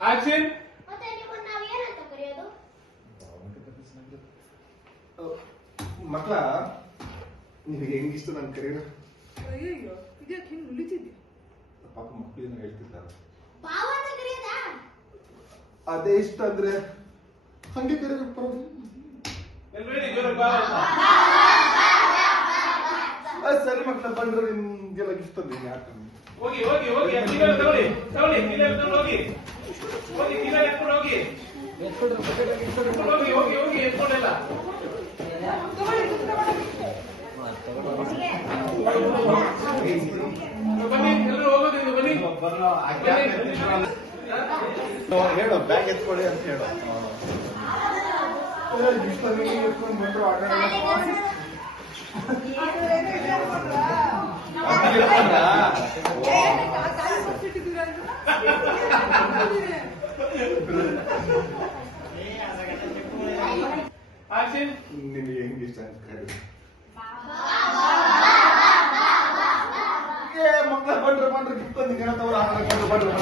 Action. ಮತ್ತೆ ನಿಮ್ಮನ್ನ ನಾವು ಏನಂತ ಕರೆಯೋದು? ಮಕ್ಕಳ ನಿನಗೆ ಹೆಂಗಿಷ್ಟು ನಾನು ಕರೆಯೋದು? ಅಯ್ಯಯ್ಯೋ ಇದ್ಯಾಕೆ ಹಿಂಗೆ ಉಳಿತಿದ್ಯಾ? ಪಾಪ ಮಕ್ಕಳೇನು ಹೇಳ್ತಿರ್ತಾರೆ. ಬಾವ ಅಂತ ಕರೆಯೋದಾ? ಅದೇ ಇಷ್ಟ ಅಂದ್ರೆ ಹಂಗೆ ಕರೆಯೋದು ಪರವಾಗಿಲ್ಲ. ಎಲ್ಬೇಡಿ ಜೋರ ಬಾ. ಸರಿ ಮಕ್ಕಳ ಬಂದ್ರೆ ನಿಮ್ಗೆಲ್ಲ ಇಷ್ಟ ಅಂದ್ರೆ ಯಾಕೆ ಹೋಗಿ ಹೋಗಿ ಹೋಗಿ ಕಿಲೋ ತಗೊಳ್ಳಿ ತಗೊಳ್ಳಿ ಕಿಲೋ ಎತ್ಕೊಂಡು ಹೋಗಿ ಹೋಗಿ ಕಿಲೋ ಎತ್ಕೊಂಡು ಹೋಗಿ ಹೋಗಿ ಹೋಗಿ ಹೋಗಿ ಎತ್ಕೊಂಡೆಲ್ಲ ಬನ್ನಿ ಎಲ್ಲರೂ ಹೋಗೋದಿಲ್ಲ ಬನ್ನಿ ಹೇಳು ಬ್ಯಾಗ್ ಎತ್ಕೊಳ್ಳಿ ಅಂತ ಹೇಳು. ಇಷ್ಟ ಎತ್ಕೊಂಡು ಬಂದ್ರು ಆಟ ಆಕ್ಷನ್. ನಿನಗೆ ಹೆಂಗಿಷ್ಟ ಅಂತ ಕರೆಯೋದು? ಮಕ್ಕಳ ಬಂದ್ರೆ ಗಿಫ್ಟ್ ಬಂದು ಬಂದ್ರೆ